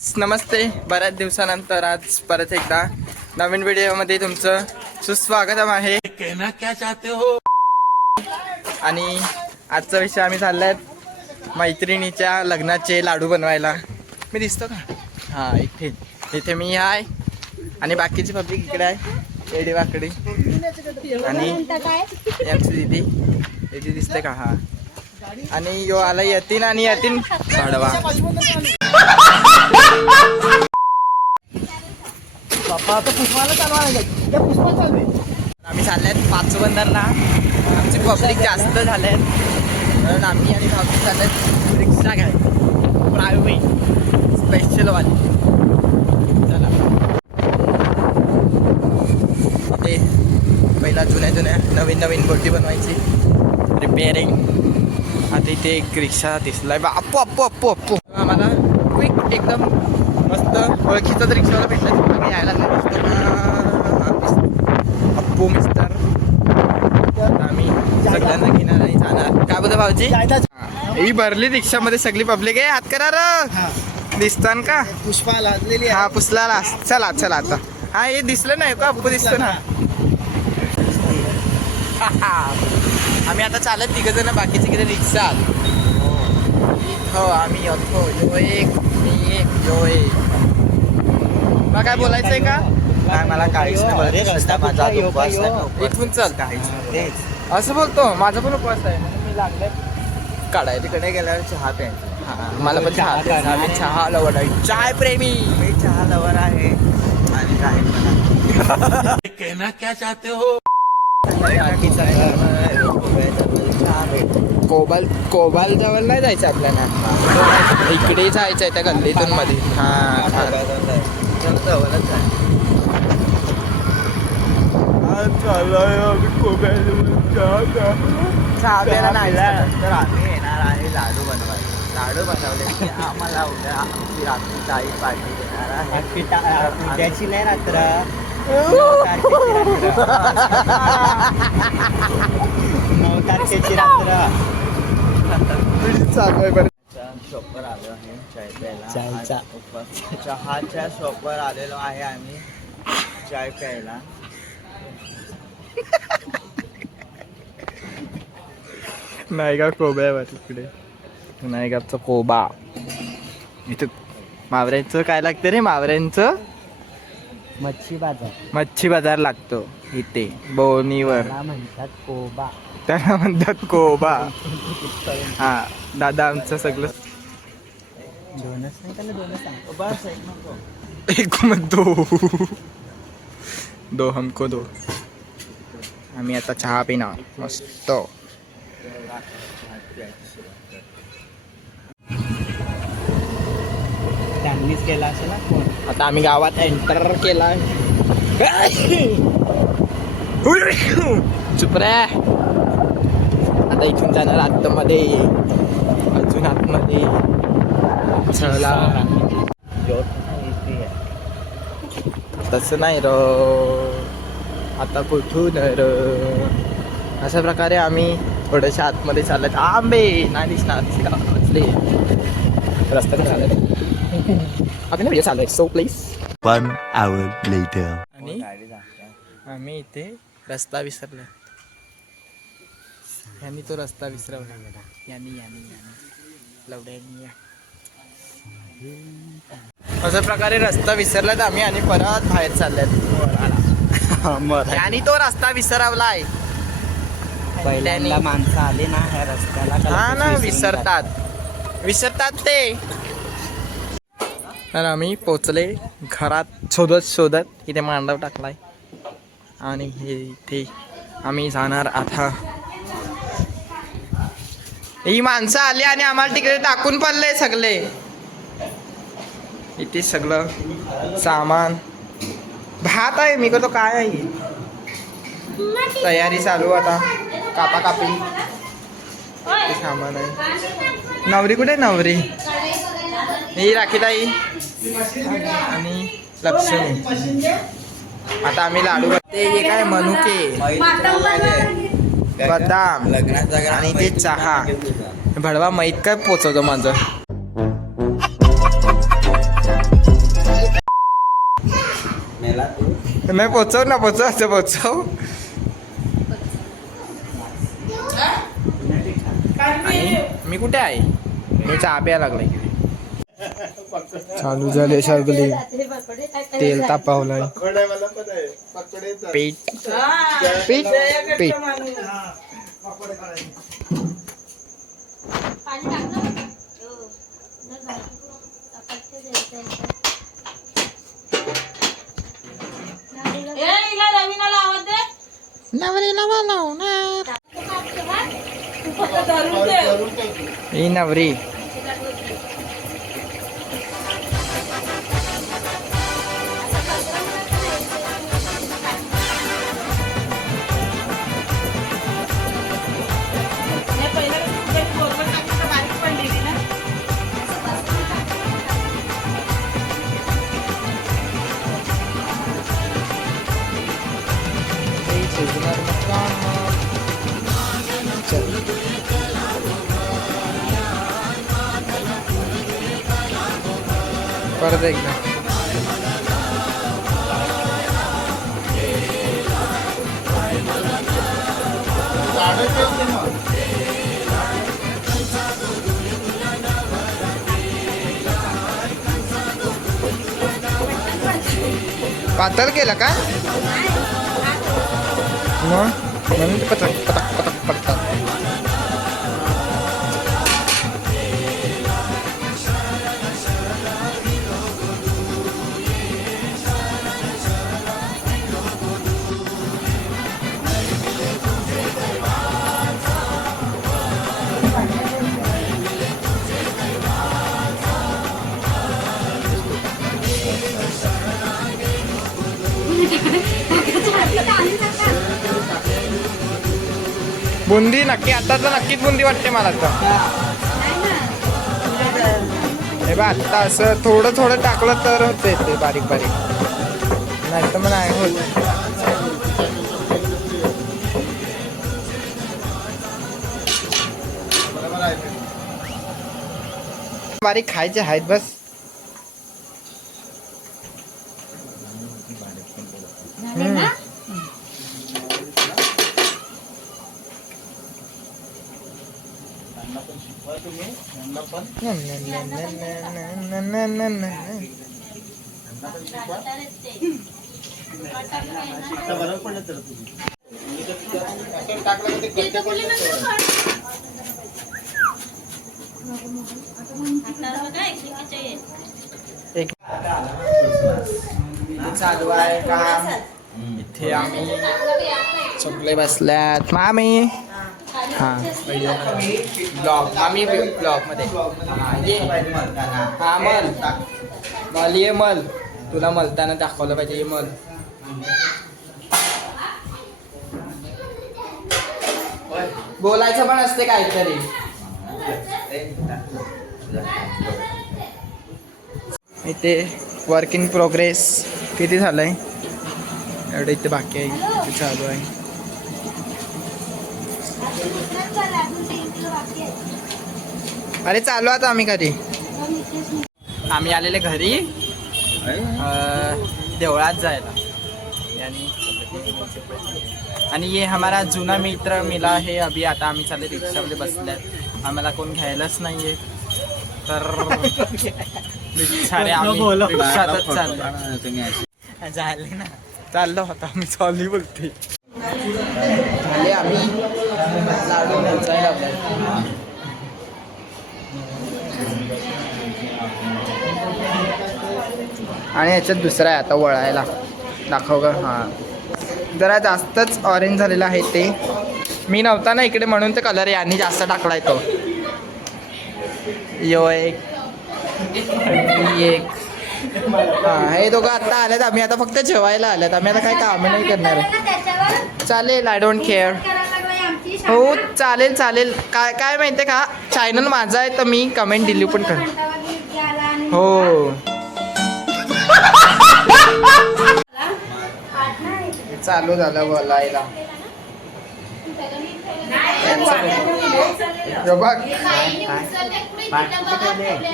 नमस्ते. बऱ्याच दिवसानंतर आज परत एकदा नवीन व्हिडिओमध्ये तुमचं सुस्वागत आहे. कहना क्या चाहते हो? आणि आजचा विषय आम्ही चाललाय मैत्रिणीच्या लग्नाचे लाडू बनवायला. मी दिसतो का? हा, इथे मी आहे आणि बाकीची पब्लिक इकडे आहे. एडी वाकडी आणि आमची दीदी दिसते का? हा. आणि यो आला यतीन आणि यतीन भाडवा. आम्ही चालल्यात पाचवंदरला. आमची पब्लिक जास्त झाल्यात म्हणून आम्ही आणि भाऊ चालल्यात रिक्षा घ्यायला, प्रायव्हेट स्पेशलवाली. चला, ते पहिला जुन्या नवीन बोटी बनवायची रिपेअरिंग. आता इथे एक रिक्षा दिसलाय बा. अप्पो आम्हाला क्विक एकदम मस्त ओळखीचा रिक्षावाला भेटला. यायला अप्पो मिस्टर. आम्ही सगळ्यांना घेणार आणि जाणार. काय बोलतो भाऊजी? ही भरली रिक्षामध्ये सगळी पब्लिक आहे. हात करा र. दिसतान का? पुष्पा लाजलेली. हा, पुसला. चला आता. हा, हे दिसलं नाही का? अप्पू दिसतो ना. आम्ही आता चालत तिघ जण, बाकीचे किती रिक्षा. हो, आम्ही यो एक मला काय बोलायचंय का? काय मला काहीच नाही. इथून चल. काहीच असं बोलतो. माझा पण उपवास आहे म्हणून मी लागले काढाय. तिकडे गेल्यावर चहा प्यायचा. मला पण चहा. मी चहा लवर आहे. चाय प्रेमी. मी चहा लवर आहे आणि काही म्हणा. कहना क्या चाहते हो? कोबाल जवळ नाही जायचं आपल्याला. इकडे जायचंय त्या गल्लीतून मध्ये. चहा प्यायला नाही तर आम्ही येणार आहे लाडू बनवायला. लाडू बनवले की आम्हाला उद्या आमची रात्रीची आई पार्टी देणार आहे. उद्याची नाही, रात्र 9 तारखेची रात्र. शॉपवर आलो आहे चाय प्यायला. चहाच्या शॉपवर आलेलो आहे आम्ही चाय प्यायला. नायगाव कोब्यावर तिकडे. नायगावचा कोबा. इथं मावऱ्यांचं काय लागतं रे? मावऱ्यांचं मच्छी बाजार लागतो इथे बोनीवर. त्याला म्हणतात कोबा. हा, दादा आमचं सगळं एक मत दो हमको दो. आम्ही आता चहा पिणार मस्त. त्यांनीच केला असेल ना फोन. आता आम्ही गावात एंटर केला. चुप रे. आता इथून जाणार आतमध्ये. अजून आतमध्ये चला. तसं नाही र. आता कुठून र. अशा प्रकारे आम्ही थोड्याशा आतमध्ये चालत. आंबे नाही दिसणार रस्ता चालत. आपण व्हिडिओ चालू आहे. So please. 1 hour later. आणि आम्ही इथे रस्ता विसरला. यांनी तो रस्ता विसरवला. यांनी लवड्यांनी. अशा प्रकारे रस्ता विसरलात आम्ही आणि परत बाहेर चालल्यात. आणि तो रस्ता विसरवलाय. पहिल्यांदा माणसं आले ना ह्या रस्त्याला. हा ना, विसरतात ते. तर आम्ही पोचले घरात शोधत इथे मांडव टाकलाय. आणि हे इथे आम्ही जाणार आता. ही माणसं आली आणि आम्हाला तिकडे टाकून पडले सगळे. इथे सगळं सामान. भात आहे. मी करतो काय आहे. तयारी चालू आता. कापी सामान आहे. नवरी कुठे? नवरी ही राखीताई आणि लक्ष्मी. आता आम्ही लाडू हे काय मनुके, बदाम आणि ते चहा. भडवा मैत काय पोचवतो माझं. नाही पोचव ना, पोचव असं पोचव. आणि मी कुठे आहे? मी चहा प्यायला लागलाय. चालू झाले सगळे. तेल तापावलंय. पीठ पीठ पीठ. नवरीला बोलवणार. ही नवरी. परत एकदा. पातळ केलं का मग? म्हणून पटक पटक पटक पटक. बुंदी नक्की, आता तर नक्कीच बुंदी वाटते मला तर. हे बा आता असं थोडं थोडं टाकलं तर होते ते बारीक बारीक, नाही तर मग नाही होत. बारीक खायचे आहेत बस. चालू आहे का इथे? आम्ही सगळे बसल्यात. मामी हा ब्लॉग, मामी ब्लॉग मध्ये. हा मल मल ये मल, तुला मलताना दाखवलं पाहिजे. ये मल. बोलायचं पण असते काहीतरी. इथे वर्क इन प्रोग्रेस. किती झालंय? एवढं इथे बाकी आहे. इथे चालू आहे. अरे चालू आता आम्ही घरी. आम्ही आलेले घरी देवळात जायला. आणि ये हमारा जुना मित्र मिला है अभी. आता आम्ही चालले रिक्षामध्ये बसल्यात. आम्हाला कोण घ्यायलाच नाहीये तर बिचारे आम्ही रिक्षातच चाललो. झाले ना, चाललो होता आम्ही. चालली बोलते झाले. आम्ही लाडू न्यायला लागलो. आणि याच्यात दुसरा आहे आता वळायला. दाखव का? हां जरा जास्तच ऑरेंज झालेला आहे ते. मी नव्हता ना इकडे म्हणून ते कलर यांनी जास्त टाकलाय तो. यो एक हां हे दोघं आत्ता आल्यात. आम्ही आता फक्त जेवायला आल्यात. आम्ही आता काही काम नाही करणार. चालेल, आय डोंट केअर. हो चालेल चालेल. काय काय माहिती आहे का, चॅनल माझा आहे तर मी कमेंट दिली पण कर. हो चालू झालं बोलायला.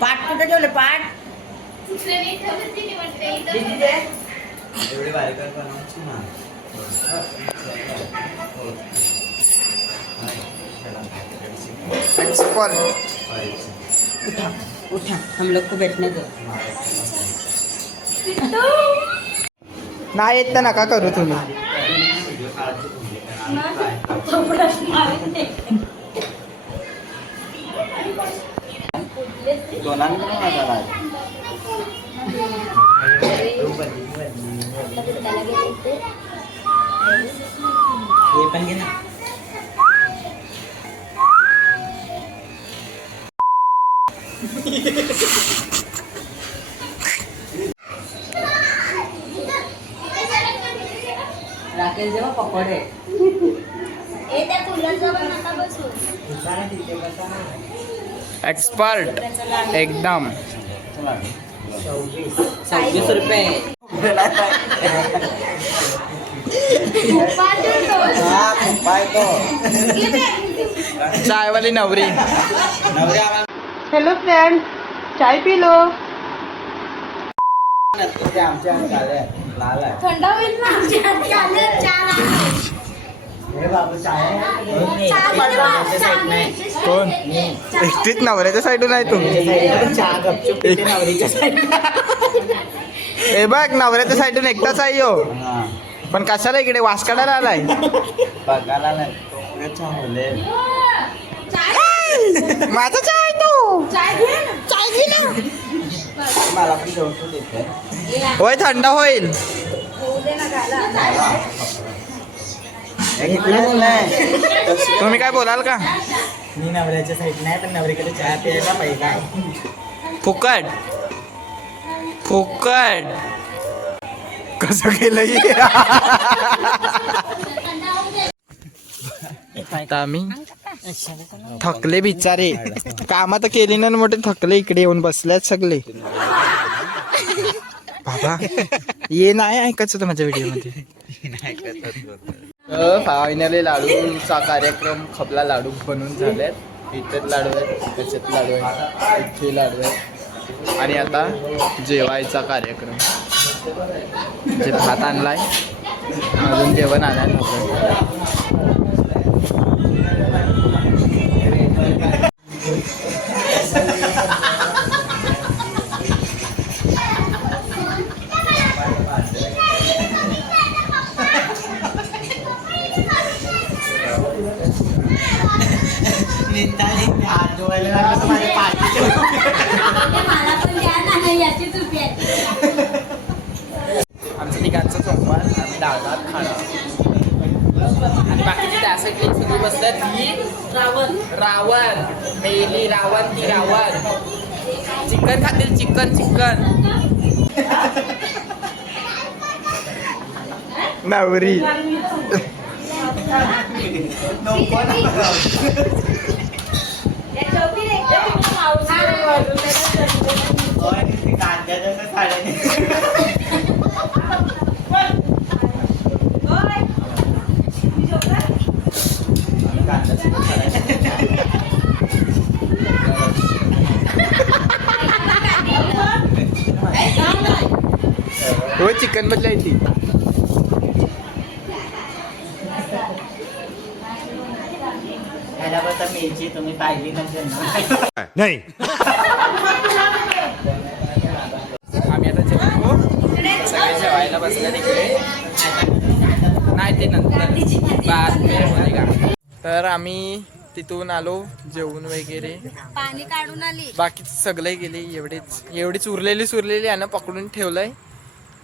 पाठ कुठे ठेवले? पाठ एवढी बारीक बनवायची ना. एक्सपर्ट उठा हम लोग को बैठने दो. नाही येत तर नका करू तुम्ही. दोनांना माझा राज. हे पण घे ना. राकेश जेव्हा पकोडे एक्सपर्ट एकदम. 26 रुपये. पाय तो चायवाली नवरी. हेलो फ्रेंड, चाय पी लो. ते आमच्या झाले लाल आहे. थंड होईल ना हे बाबू चाय कोण एकटीच नवऱ्याच्या साईडून आहे तू. चहा गपचूप पिते नवरीच्या साईडला. हे बघ नवऱ्याच्या साईडून एकटाच आहे यो. पण कशाला इकडे वास काढायला आलाय. बघायला नाही तो चहा बोले. माझा चाय तू. चाय घे ना. मला पण जेवतो देते. होय थंड होईल. होऊ दे ना गाला. तुम्ही काय बोलाल का. मी नवऱ्याच्या साईड नाही पण नवरीकडे चहा प्यायला पाहिजे. फुकट फुकट कसं केलं हे? आता आम्ही थकले बिचारे. कामं तर केली ना मोठे थकले. इकडे येऊन बसल्यात सगळे. बाबा ये नाही ऐकायचं होतं माझ्या व्हिडिओ मध्ये. फायनली लाडूचा कार्यक्रम खपला. लाडू बनवून झालेत. इथेच लाडू आहेत, त्याच्यात लाडू आहेत, इथे लाडू आहेत. आणि आता जेवायचा कार्यक्रम. जे भात आणलाय अजून जेवण आणायला नको. हात धुवायला लागलं तर माझ्या पाठीचे. मला पण द्या ना याची चुकी आहे. आमचं तिघांचं सोमवार. आम्ही डाळ भात खाणार. आणि बाकीची त्या साईडला सगळी बसल्यात. ही रावण मेली. रावण ती रावण. चिकन खातील. चिकन चिकन नवरी. कांद्याच्या साड्याने हो चिकन बदलाय ती. ह्याला बघा मिरची तुम्ही पाहिली नसेल ना. नहीं. आम्ही आता जेवतो. सगळे जेवायला बसल्या तिकडे. नाही ते नंतर बातमी का. तर आम्ही तिथून आलो जेवून वगैरे. पाणी काढून आली. बाकी सगळे गेले. एवढीच उरलेली आहे ना पकडून ठेवलंय.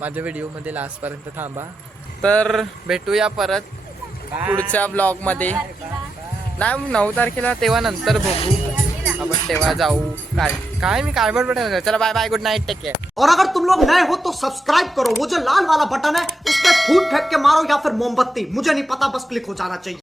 माझ्या व्हिडिओमध्ये लास्टपर्यंत थांबा. तर भेटूया परत पुढच्या ब्लॉगमध्ये. नाही 9 तारखेला तेव्हा नंतर बघू आपण. तेव्हा जाऊ. काय मी काय बडबड. चला bye bye. Good night. Take care. और अगर तुम लोग नए हो तो सब्सक्राइब करो. वो जो लाल वाला बटन है उस पर फूट फेंक के मारो या फिर मोमबत्ती, मुझे नहीं पता, बस क्लिक हो जाना चाहिए.